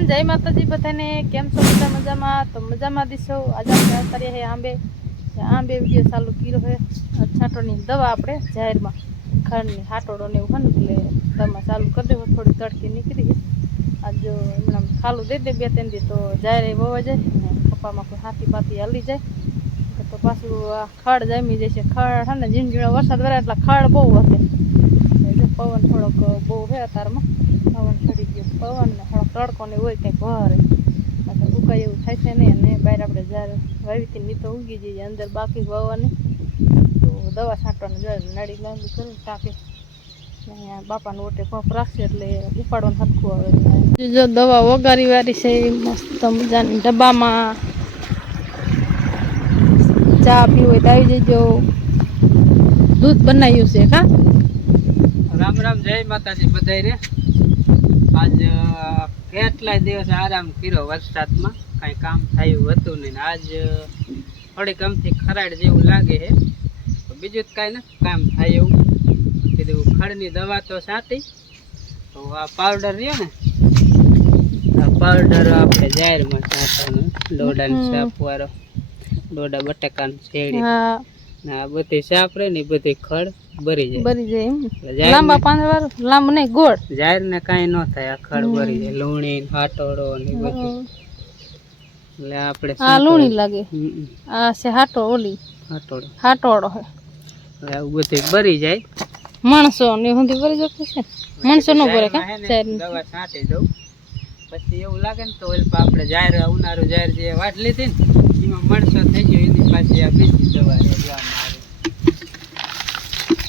રામ જય માતાજી બધાને કેમ છો બધા મજામાં તો મજામાં દીશો આજે આપણે અત્યારે હે આંબે વિડીયો ચાલુ કર્યો છે છાંટોની દવા આપણે જાહેરમાં ખડની હાટોડો ને એવું એટલે દવા ચાલુ કરી દેવો થોડી તડકી નીકળી છે આજ એમણે ખાલું દઈ દે 2-3 દી તો જાહેર વવા જાય ને પપ્પામાં કોઈ હાથી પાતી હલી જાય તો પાછું ખડ જામી જશે ખડ છે ને ઝીણઝીણો વરસાદ વરે એટલે ખડ બહુ હશે પવન થોડોક બહુ છે અતારમાં પવન ચડી ગયો પવન ને થોડોક તડકો ને હોય કંઈક વરે એટલે ઉકાઈ એવું થાય છે નહીં અને બહાર આપણે જ્યારે વાવીથી ની તો ઉગી જઈએ અંદર બાકી વાવવાની તો દવા છાંટવાનું જોઈએ નળી લાંબી કરું ટાંકી અહીંયા બાપાનું ઓટે પંપ રાખશે એટલે ઉપાડવાનું હરખું આવે જો દવા વગારી વાળી છે મસ્ત મજાની ડબ્બામાં ચા પીવું હોય તો આવી જજો દૂધ બનાવ્યું છે કા રામ રામ જય માતાજી બધાને આજ કેટલાય દિવસ આરામ કર્યો વરસાદમાં કાંઈ કામ થયું હતું નહીં આજ થોડીક આમથી ખરાડ જેવું લાગે છે તો બીજું જ કાંઈ નથી કામ થાય એવું કીધું ખડની દવા તો સાટી તો આ પાવડર રહ્યો ને આ પાવડર આપણે જાહેરમાં છાંટવાનો ડોડાનો સાપવાળો ડોડા બટાકાનું શેરડી આ બધી સાપ રહે ને બધી ખડ ભરી જાય લાંબા પાંદડા લાંબુ નહીં ગોળ જાહેર ને કાંઈ ન થાય આ ખડ ભરી જાય લૂણી હાટોડો ને બધી એટલે આપણે આ લૂણી લાગે આ છે હાટો ઓલી હાટોડો હે એટલે આવું બધું ભરી જાય માણસો ને સુધી ભરી જતું છે માણસો ન ભરે કા દવા છાંટી દઉં પછી એવું લાગે ને તો આપણે જાહેર ઉનાળુ જાહેર જે વાટ લીધી ને એમાં માણસો થઈ ગયો એની પાછી આ બીજી દવા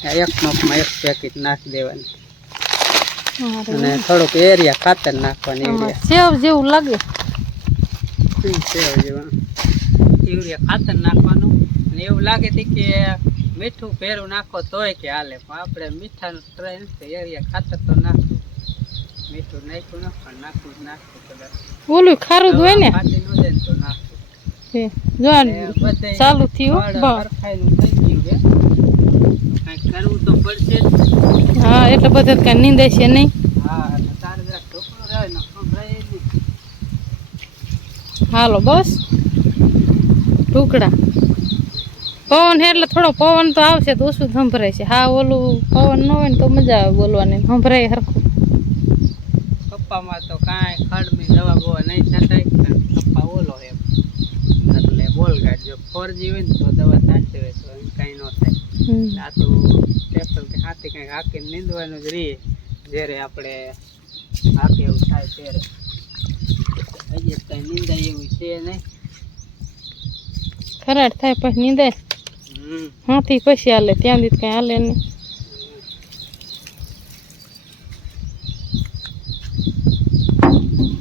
એક નોકમાં એક પેકેટ નાખી દેવાની અને થોડુંક એરિયા ખાતર નાખવાની સેવ જેવું લાગે સેવ જેવું યુરિયા ખાતર નાખવાનું અને એવું લાગે કે મીઠું ભેરું નાખો તોય કે હાલે પણ આપણે મીઠાનું ટ્રાય નથી એરિયા ખાતર તો નાખવું મીઠું નાખ્યું ન પણ નાખવું કદાચ ઓલું ખારું હોય ને ફાટી ન જાય તો નાખવું ચાલુ થયું હરખાઈનું થઈ ગયું છે કરવું તો પડશે હા એટલે બધું કઈ નીંદે છે નહીં હા એટલે તારે જરાક ઢોકળું રહે ને સંભળાય નહીં હાલો બસ ટુકડા પવન એટલે થોડો પવન તો આવશે તો ઓછું સંભળાય છે હા ઓલું પવન ન હોય ને તો મજા આવે બોલવાની સંભળાય હરખું કપ્પામાં તો કાંઈ ખડની દવા બવા નહીં છાંટાય કપ્પા ઓલો એમ એટલે બોલ ગાડ જો 4G હોય ને તો દવા છાંટવી હોય તો કાંઈ ન થાય આ તો ટ્રેક્ટર કે હાથી કંઈક હાકીને નીંદવાનું જ રહીએ જ્યારે આપણે હાકે એવું થાય ત્યારે હજી કાંઈ નીંદાય એવું છે નહીં ખરાડ થાય પછી નીંદાય હાથી પછી હાલે ત્યાં દી કઈ હાલે નહીં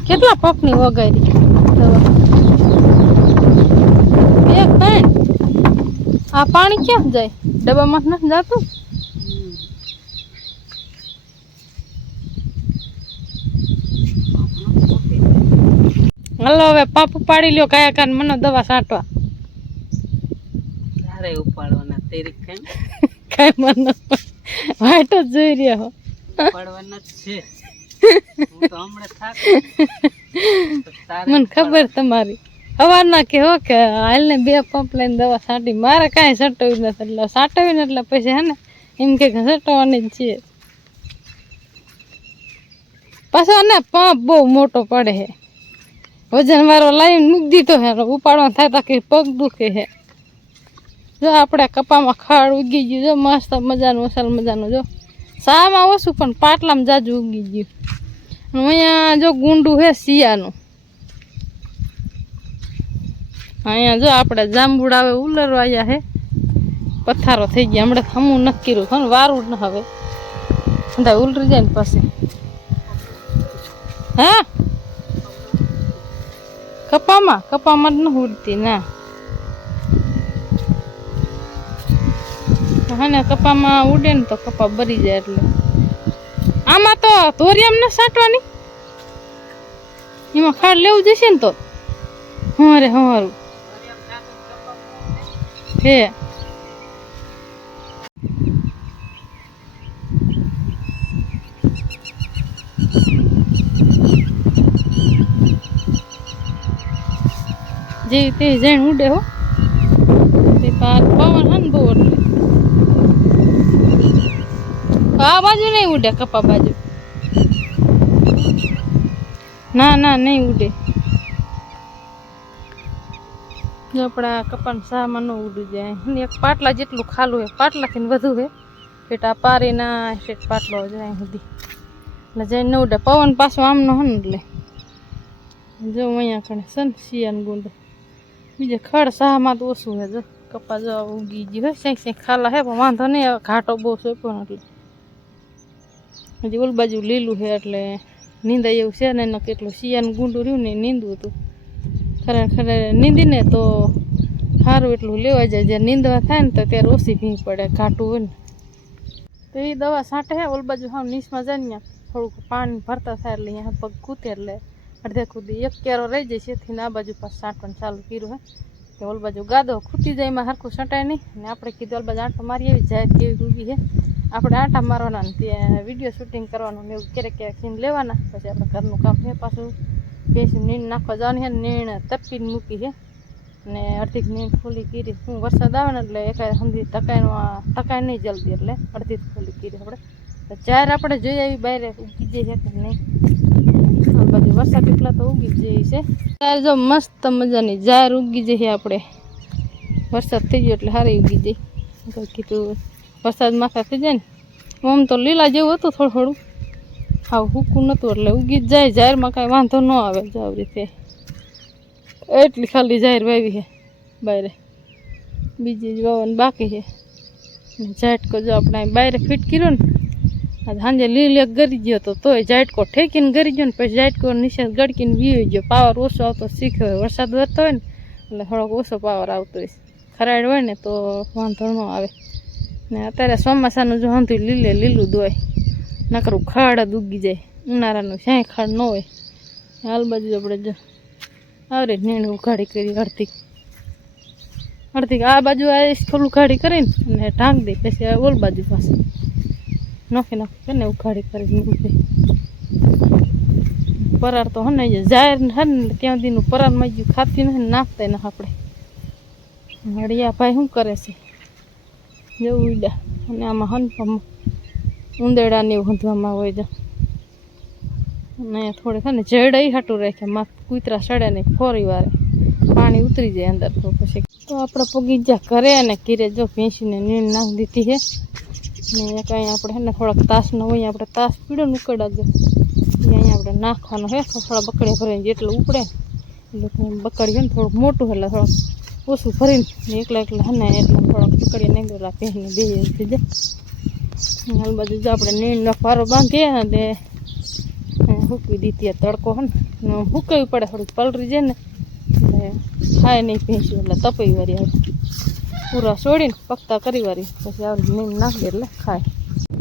કેટલા પગની વગાડી દવા એક પાણી આ પાણી ક્યાં જાય ડબ્બામાં નથી જતું હલો હવે પાપ પાડી લ્યો કયા કાન મને દવા છાંટવા તારે ઉપાડવાના તેરી કઈ મને વાટ જ જોઈ રહ્યા હો ઉપાડવાના જ છે હું તો હમણાં થાક મને ખબર તમારી સવારના કે હો કે હાલ ને 2 પંપ લઈને દવા છાંટી મારે કાંઈ છટવી નથી એટલે છાંટવી ને એટલે પછી હે ને એમ કે છટવાની જ છે પાછો ને પંપ બહુ મોટો પડે છે વજન વાળો લાવીને મૂકી દીધો હે ઉપાડવા થાય તો કે પગ દુખે છે જો આપણે કપામાં ખાડ ઉગી ગયું જો મસ્ત મજાનું અસલ મજાનું જો સામાં ઓછું પણ પાટલામાં જાજુ ઉગી ગયું અહીંયા જો ગુંડું છે શિયાનું અહીંયા જો આપણે જાંબુડા હવે ઉલરવા આવ્યા છે પથ્થારો થઈ ગયા હમણાં હમું નથી કર્યું ખરું વારું ન હવે બધા ઉલરી જાય ને પછી હા કપામાં જ ન ઉડતી ના હા ને કપામાં ઉડે ને તો કપા ભરી જાય એટલે આમાં તો ધોરિયામ ન સાટવાની એમાં ખાડ લેવું જશે ને તો હરે હવારું હે જે તે જણ ઉડે હો તે પવન હન બહુ એટલે આ બાજુ નહીં ઉડે કપા બાજુ ના ના નહીં ઉડે જો આપણા કપાના શામાં ન ઉડી જાય એક પાટલા જેટલું ખાલું હોય પાટલાથી વધુ હોય પેટા પારીના શેઠ પાટલો જાય સુધી એટલે જઈને ન ઉડે પવન પાછો આમનો હે ને એટલે જો અહીંયા કણે સનસિયાન ગુંદ બીજે ખડ શામાં તો ઓછું હે જો કપા જો ઉગી ગયું હોય સેંક સેંક ખાલા હે પણ વાંધો નહીં હવે ઘાટો બહુ સોંપ્યો ને એટલે હજી ઓલ બાજુ લીલું છે એટલે નીંદાય એવું છે ને એનું કેટલું શિયાનું ગુંડું રહ્યું ને નીંદવું હતું ખરેખર નીંદીને તો સારું એટલું લેવા જાય જ્યારે નીંદવા થાય ને તો ત્યારે ઓછી ભીંગ પડે ઘાટું હોય ને તો એ દવા છાંટે હે ઓલ બાજુ હા નીચમાં જાય ને થોડુંક પાણી ભરતા થાય એટલે અહીંયા પગ કૂતે એટલે અડધે ખુદી એક કેરો રહી જાય છે આ બાજુ પાછું છાંટવાનું ચાલુ કર્યું હે કે ઓલ બાજુ ગાદો ખૂટી જાય એમાં સરખું છંટાય નહીં અને આપણે કીધું ઓલ બાજુ આંટો મારી આવી જાય કેવી ઉગી છે આપણે આંટા મારવાના ને ત્યાં વિડીયો શૂટિંગ કરવાનું ને એવું ક્યારેક ક્યારેક સીન લેવાના પછી આપણે ઘરનું કામ છે પાછું બેસી નીણ નાખવા જવાની છે નીણ તપીને મૂકી છે ને અડધીક નીણ ખોલી કરી હું વરસાદ આવે ને એટલે એકાદ સમજી ટકાય નહીં જલ્દી એટલે અડધી જ ખોલી કરી આપણે તો ચાર આપણે જોઈ આવી બહાર ઉગી જાય છે કે નહીં આ બાજુ વરસાદ એટલા તો ઉગી જાય છે ચાર જો મસ્ત મજાની જાર ઉગી જાય આપણે વરસાદ થઈ ગયો એટલે સારી ઉગી જાય કીધું વરસાદ માથા થઈ જાય ને આમ તો લીલા જેવું હતું થોડું થોડું હા હૂકું નહોતું એટલે ઉગી જ જાય જાહેરમાં કાંઈ વાંધો ન આવે જો આવી રીતે એટલી ખાલી જાહેર વાવી છે બહાર બીજી જ વાવવાનું બાકી છે ઝાટકો જો આપણે બહાર ફિટ કર્યો ને સાંજે લીલી ગરી ગયો હતો તોય ઝાટકો ઠેકીને ગરી ગયો ને પછી ઝાટકો નીચે ગડકીને વીવી ગયો પાવર ઓછો આવતો શીખ્યો હોય વરસાદ વધતો હોય ને એટલે થોડોક ઓછો પાવર આવતો હોય ખરાડ હોય ને તો વાંધો ન આવે ને અત્યારે ચોમાસાનું જો હંધું લીલું દોય નકરું ખાડ જ ઉગી જાય ઉનાળાનું ક્યાંય ખાડ ન હોય હાલ બાજુ આપણે જો આવરે નીણ ઉઘાડી કરી અડધી આ બાજુ આ થોડું ઉઘાડી કરીને અને ઢાંક દઈ પછી ઓલ બાજુ પાસે નાખી કરીને ઉઘાડી કરીને મૂકી પરાર તો હને જાહેર હે ને ત્યાં દીનું પરારમાં ગયું ખાતી નથી નાખતા ને આપણે હળિયા ભાઈ શું કરે છે જવું ઉડ્યા અને આમાં હનપમ ઉંદેડા ને એવું હંધવામાં હોય છે અને થોડી થાય ને જડાઈ હાટું રાખે માં કૂતરા સડે ને ફોરી વારે પાણી ઉતરી જાય અંદર તો પછી તો આપણે પગીજા કરે અને કીરે જો ભેંસીને નીણ નાખી દીધી છે ને કંઈ આપણે હે ને થોડાક તાસનો હોય આપણે તાસ પીડો ને ઉકળ આગળ અહીંયા આપણે નાખવાનો હે થોડા બકડે ભરીને જેટલું ઉપડે એટલે બકડી ને થોડુંક મોટું એટલે થોડુંક ઓછું ભરીને એકલા હે ને એટલે થોડાક બકડીએ નીકળેલા પહેરીને બે થઈ જાય હાલ બાજુ જો આપણે નીણનો ફારો બાંધીએ ને તે હૂકવી દીધી તડકો હે ને હૂકવી પડે થોડીક પલરી જાય ને એટલે ખાય નહીં ભેંસી એટલે તપાઈ વારી આવે પૂરા છોડીને પકતા કરી વારી પછી આવી નીણ નાખી એટલે ખાય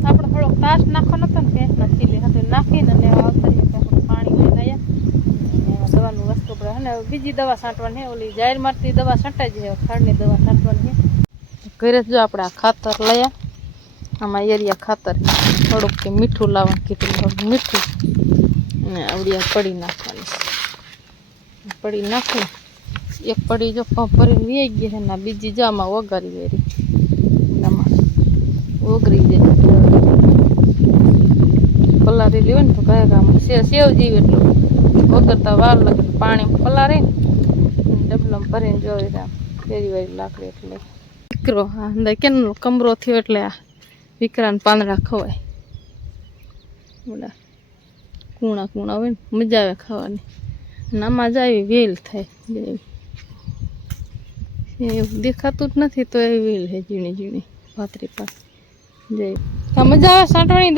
આપણે થોડોક તાસ નાખવાનો હતો ને ભેંસના ચીલી સાથે નાખીને અને આવતા થોડું પાણી લઈને આવ્યા દવાનું વસ્તુ પડે અને બીજી દવા છાંટવાની ઓલી જાહેર મારતી દવા છાંટાઈ જાય ખાડની દવા છાંટવાની ઘરે જો આપણે આ ખાતર લયા આમાં એરિયા ખાતર થોડુંક કે મીઠું લાવવાનું કીધું થોડુંક મીઠું અને આવડિયા પડી નાખવાની પડી નાખી એક પડી જો પંપ ભરીને વી ગઈ છે ને બીજી જો આમાં વઘારી વેરી આમાં ઓગરી જાય પલારી લેવાય ને તો કયા કામ સેવ જેવી એટલું વગરતા વાર લાગે પાણી પલારે ને ડબલામાં ભરીને જોઈ આમ ફેરી વારી લાકડી એટલે દીકરો હા અંદર કેનો કમરો થયો એટલે આ વિકરાન પાંદડા ખવાય બધા કૂણા કૂણા હોય ને મજા આવે ખાવાની નામાં જાય વેલ થાય એવું દેખાતું જ નથી તો એ વેલ છે ઝીણી ઝીણી પાતરી પાત જઈ મજા આવે છાંટવાની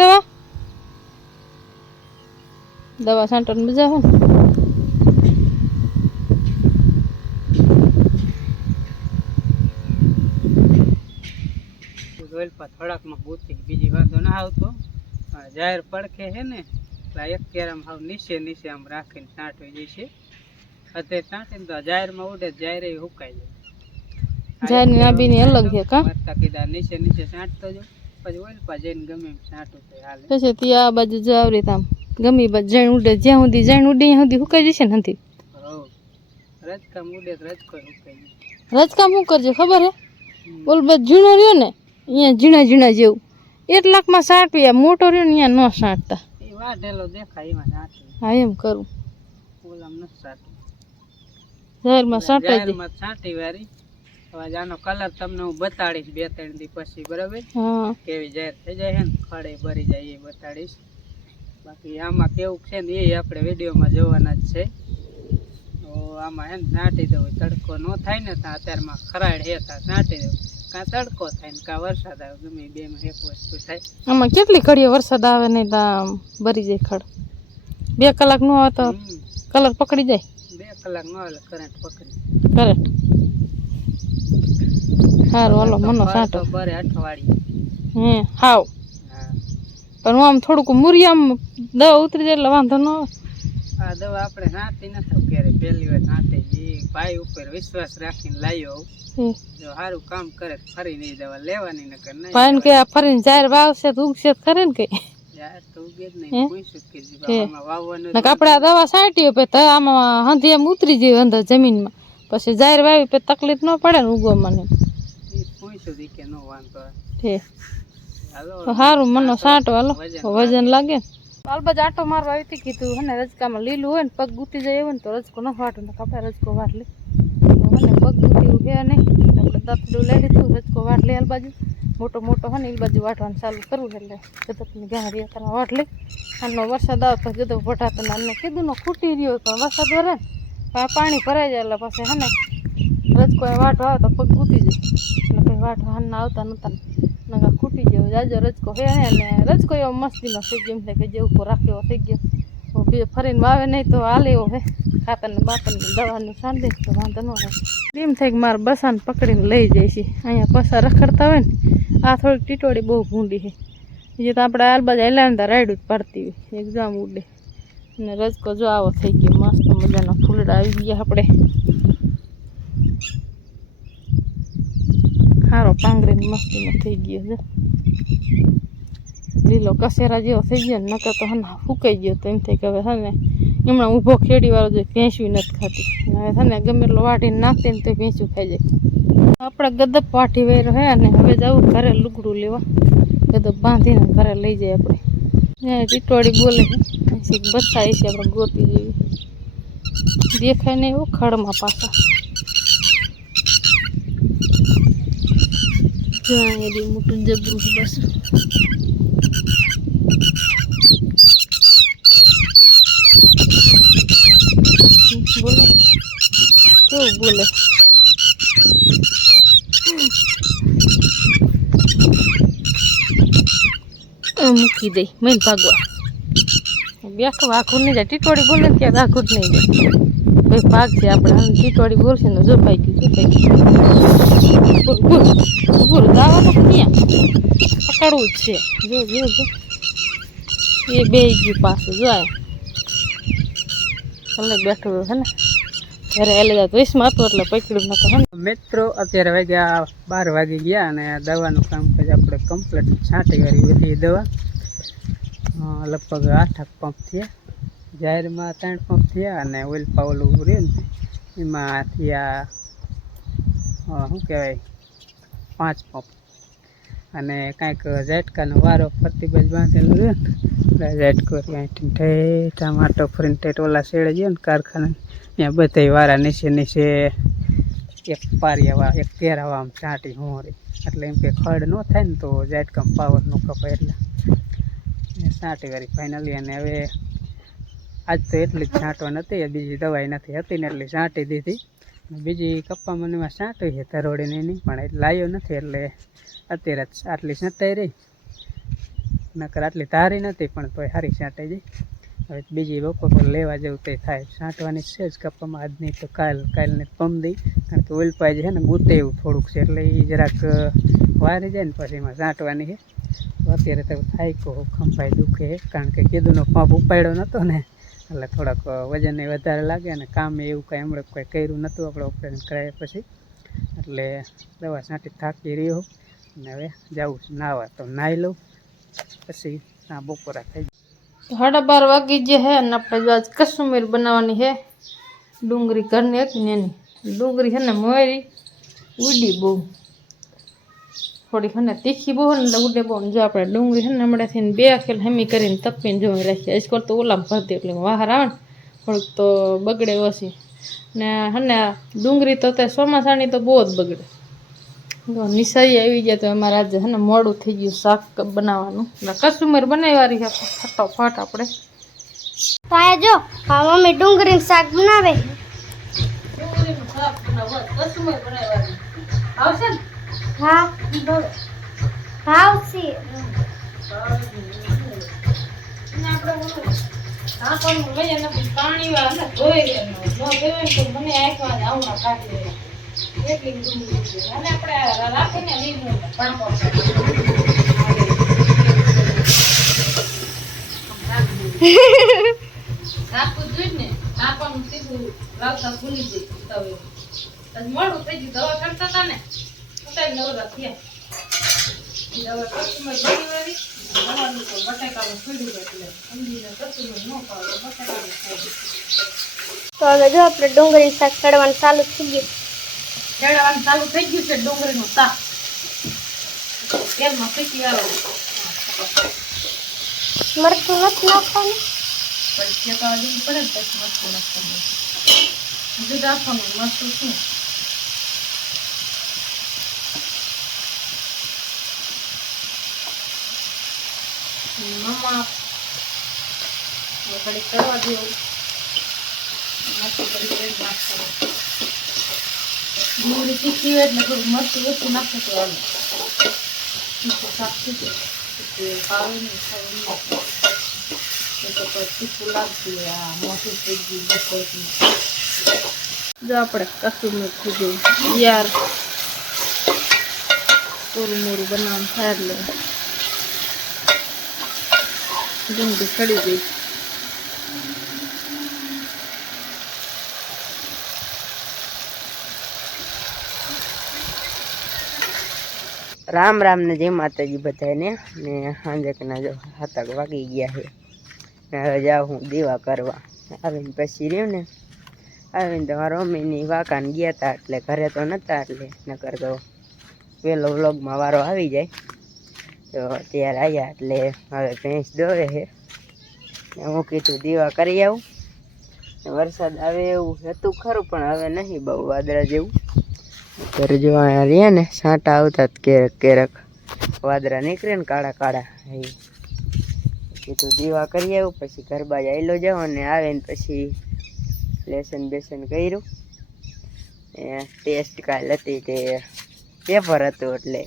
દવા છાંટવાની મજા આવે ને થોડાકમાં બુથી બીજી વાંધો ના આવતો જાહેર પડખે છે ને એટલે એક કેરામ હાવ નીચે આમ રાખીને છાંટવી જઈશે અત્યારે છાંટીને તો જાહેરમાં ઉડે જાહેર હુકાઈ જાય જાહેરની નાબીની અલગ છે કા મરતા કીધા નીચે છાંટતો જો પછી ઓલપા જઈને ગમે એમ છાંટું તો હાલે પછી ત્યાં આ બાજુ જો આવરી આમ ગમી બાજુ જણ ઉડે જ્યાં સુધી જણ ઉડે ત્યાં સુધી હુકાઈ જશે ને નથી રજકા ઉડે તો રજકો ઉકાઈ જાય. રજકા શું કરજો ખબર હે ઓલ બધ ઝીણો રહ્યો ને અહીંયા ઝીણા ઝીણા જેવું 1 લાખમાં સાંટવી મોટો રહ્યો ને અહીંયા ન સાંટતા એ વાઢેલો દેખાય એમાં સાંટી. હા એમ કરું ઓલામ નથી સાંટી. જાહેરમાં સાંટાઈ દે. જાહેરમાં સાંટી વારી. હવે આનો કલર તમને હું બતાડીશ 2-3 દી પછી, બરાબર? હા કેવી જાહેર થઈ જાય છે ને ખડે ભરી જાય એ બતાડીશ. બાકી આમાં કેવું છે ને એ આપણે વિડીયોમાં જોવાના જ છે. તો આમાં હે ને સાંટી દઉં, તડકો ન થાય ને ત્યાં અત્યારમાં ખરાડ હે ત્યાં સાંટી દઉં. કાં તડકો થાય ને કાં વરસાદ આવે, ગમે બેમાં એક વસ્તુ થાય. આમાં કેટલી ઘડીએ વરસાદ આવે ને ત્યાં ભરી જાય ખડ 2 કલાક નો આવે તો કલર પકડી જાય. 2 કલાક ન આવે કરંટ પકડી કરેક્ટ. સારું હાલો મનો સાંટો બરે અઠવાડિયે. હે હાવ હા પણ આમ થોડુંક મુરિયામ દવા ઉતરી જાય એટલે વાંધો ન આવે. આ દવા આપણે નાતી નથી ક્યારે, પહેલી વાર નાતી. એ ભાઈ ઉપર વિશ્વાસ રાખીને લાવ્યો. જો સારું કામ કરે ફરી નહીં દવા લેવાની, નકર નહીં. ભાઈ કે આ ફરીને જાહેર વાવશે તો ઉગશે તો ખરે ને કઈ યાર તો ઉગે જ નહીં. પૂછ્યું કે આમાં વાવવાનું આપણે આ દવા છાંટીએ પછી આમાં હંધી એમ ઉતરી જાય અંદર જમીનમાં પછી જાહેર વાવી પછી તકલીફ ન પડે ને ઉગવામાં ને. પૂછ્યું હતી કે નો વાંધો આવે. ઠીક હાલો સારું મનો સાંટો હાલો વજન લાગે ને. બાલબાજ આટો મારવા આવી હતી કીધું હે ને રજકામાં લીલું હોય ને પગ ગુતી જાય એવું ને તો રજકો ન વાટો ને આપણે રજકો વાટ લે. મને પગ ગુતી એવું છે નહીં આપણે દતડું લઈ લીધું રજકો વાટ લે. હાલ બાજુ મોટો મોટો હોય ને એ બાજુ વાટવાનું ચાલુ કરવું એટલે ગદપની ગાંહરી અત્યારમાં વાટ લે. આનો વરસાદ આવે તો ગદપ વટાતો ને આને કીધું ને ખૂટી રહ્યો તો વરસાદ વરે ને પાણી ભરાઈ જાય એટલે પછી હે ને રજકો એ વાટો આવે તો પગ ગુતી જાય એટલે કંઈ વાટો હાલના આવતા નહોતા નકા ખૂટી ગયો. જાજો રજકો હે ને રજકો એવો મસ્તીનો થઈ ગયો એમ કે જે ઉપર રાખ્યો થઈ ગયો. બે ફરીને વાવે નહીં તો હાલે એવો હે ખાતરને બાતરને દવાનું સાંધે તો વાંધો ન હોય. એમ થાય કે મારે બસાને પકડીને લઈ જાય છે. અહીંયા પસા રખડતા હોય ને આ થોડીક ટીટોળી બહુ ભૂંડી છે. જે તો આપણે આલબાજુ હેલાને તો રાયડું જ પડતી હોય એક્ઝામ ઉડે. અને રજકો જો આવો થઈ ગયો મસ્ત મજાના ફૂલડા આવી ગયા આપણે. સારો પાંગરીને મસ્તીનો થઈ ગયો છે. લીલો કસેરા જેવો થઈ ગયો ને નકર તો હને ફૂંકાઈ ગયો તો એમ થાય કે હવે છે ને હમણાં ઊભો ખેડીવાળો જોઈએ ભેંસું નથી ખાતી. હવે છે ને ગમે એટલો વાટીને નાખતી ને તો ભેંસું ખાઈ જાય. આપણે ગદપ વાટી વેરો હે અને હવે જવું ઘરે લુગડું લેવા. ગદપ બાંધીને ઘરે લઈ જાય આપણે. ત્યાં ટીટોળી બોલે છે બચ્ચા છે આપણે ગોતી જેવી દેખાય ને એવું ખડમાં પાછા એડી મોટું જબરું બસ. બોલો કેવું બોલે મૂકી દઈ મેં ભાગવા બેઠું આખું નહીં જાય. ટીટોળી બોલે ને ત્યાં આખું જ નહીં જાય ભાઈ ભાગ છે આપણે. ટીટોળી બોલશે ને જો પાઈ ગયું બોલ બોલ બોલ દાવા તો ક્યાં પકડવું જ છે. જો જો જો એ બે ગયું પાછું જો ભલે બેઠું છે ને ઘરે એલે જાય 20 હતું એટલે પકડ્યું નતો. મિત્રો અત્યારે વાગ્યા 12 વાગી ગયા અને દવાનું કામકાજ આપણે કમ્પ્લીટ છાંટી વાળી બધી દવા લગભગ 8 પંપ થયા. જાહેરમાં 3 પંપ થયા અને ઓઇલ પાવલું રહ્યું ને એમાં થયા શું કહેવાય 5 પંપ. અને કાંઈક ઝાટકાનો વારો ફરતી બાજુ બાંધેલું રહ્યું ને ઝાટકો ટમાટો ફરીને ઠેઠ ઓલા શેડે ગયો ને કારખાને ત્યાં બધા વારા નીચે નીચે એક પારિયા એક કેરાવા આમ છાંટી હોરી એટલે એમ કે ખડ ન થાય ને તો ઝાટકામ પાવર ન કપાય એટલે છાંટી વાળી ફાઇનલી. અને હવે આજ તો એટલી જ છાંટવા નથી, બીજી દવાઈ નથી હતી ને એટલી છાંટી દીધી. બીજી કપ્પા મનમાં છાંટી છે તરોડીને એની પણ લાવ્યો નથી એટલે અત્યારે આટલી છાંટાઈ રહી. નકર આટલી ધારી નથી પણ તોય સારી છાંટાઈ જાય. હવે બીજી બપોર લેવા જેવું તે થાય છાંટવાની છે જ કપ્પામાં. આજની તો કાલને પમ દઈ કારણ કે ઓઇલ પાઈ છે ને ગુતે એવું થોડુંક છે એટલે એ જરાક વારી જાય ને પછી એમાં છાંટવાની છે. અત્યારે તો થાય કહો ખંભાઈ દુખે કારણ કે કીધુંનો પંપ ઉપાડ્યો નહોતો ને એટલે થોડાક વજન વધારે લાગે અને કામ એવું કાંઈ હમણાં કંઈ કર્યું નહોતું આપણે ઓપરેશન કરાવ્યા પછી એટલે દવા છાંટી થાકી રહ્યો. અને હવે જવું નાવા તો નાહી લઉં પછી બપોરા થઈ જાય. 12:30 વાગી ગયા હે અને આપણે આજ કસુમીર બનાવવાની છે. ડુંગળી ઘરની હતી ને એની ડુંગળી છે ને મોરી ઉડી બહુ થોડીક છે ને તીખી બહુ ને એટલે ઉડે બહુ જો આપણે ડુંગળી છે ને હમણાંથી 2 કિલો હેમી કરીને તપીને જોઈ રાખીએ આજકાલ તો ઓલામાં ભરતી એટલે બહાર આવે ને થોડુંક તો બગડે ઓછી ને હને ડુંગળી તો તે ચોમાસાની તો બહુ જ બગડે નિશાઈ આવી જાય તો અમારે આજે છે ને મોડું થઈ ગયું શાક બનાવવાનું કસુમર બનાવવાની છે ફટાફટ આપણે પાયા જો મમ્મી ડુંગળીનું શાક બનાવે ડુંગળીનું શાક બનાવવા કસુમર બનાવવાની આવશે ને હા ભાવસી પાણી વાળા ધોઈ દેવાનું ન ધોઈ તો મને આંખમાં આવડા કાઢી દેવા એટલી ડુંગળી અને આપણે રાખીને લીંબુ પાણકો રાખવું જોઈએ ને નાખવાનું સીધું લાવતા ભૂલી જઈ તવે મોડું થઈ ગયું દવા કરતા હતા ને પોતાની નવરા થયા દવા કસ્ટમર ઘણી વાળી દવાનું તો બટાકાનું ફીડ્યું એટલે સમજીને કસ્ટમર ન ખાવે બટાકાનું ખાય તો હવે જો આપણે ડુંગળી શાક કડવાનું ચાલુ થઈ ગયું ખેડવાનું ચાલુ થઈ ગયું છે ડુંગળીનું શાક તેલમાં શીખી આવે મરચું નથી નાખવાનું પણ શેકાવા દેવું પડે ને પછી મસ્તું નાખવાનું બીજું રાખવાનું મસ્તું શું મમ્મા ઘડી કરવા જેવું મસ્તું કરી તેલ નાખવાનું ડુંગળી તીખી હોય એટલે થોડું મરચું ઓછું નાખે તો હાલે તીખું શાક થઈ જાય ભાવે નહીં ખાવું નહીં તો તીખું લાગતું હોય આ મોટું થઈ ગયું બપોરથી જો આપણે કસૂર મેથી જેવું યાર થોડું મોડું બનાવવાનું થાય એટલે ડુંગળી સડી ગઈ રામ રામ ને જય માતાજી બધાને ને સાંજે જો 7 વાગી ગયા છે ને હવે જાઉં હું દીવા કરવા આવીને પછી રહ્યું ને આવીને તો મારા મમ્મીની વાંકાને ગયા હતા એટલે ઘરે તો નહોતા એટલે નકર તો પહેલો વ્લોગમાં વારો આવી જાય તો ત્યારે આવ્યા એટલે હવે ભેંસ દોવે છે હું કીધું દીવા કરી આવું વરસાદ આવે એવું હતું ખરું પણ હવે નહીં બહુ વાદળા જેવું ત્યારે જો અહીંયા રહ્યા ને છાંટા આવતા કેરક કેરક વાદળા નીકળે ને કાળા કાળા એ કીધું દીવા કરી આવું પછી ઘર બાજ આવેલો જાઉં અને આવે ને પછી લેસન બેસન કર્યું ટેસ્ટ કાલ હતી તે પેપર હતું એટલે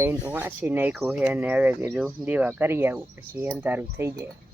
એનું વાંચી નાખ્યું છે અને હવે કીધું દીવા કરી આવું પછી અંધારું થઈ જાય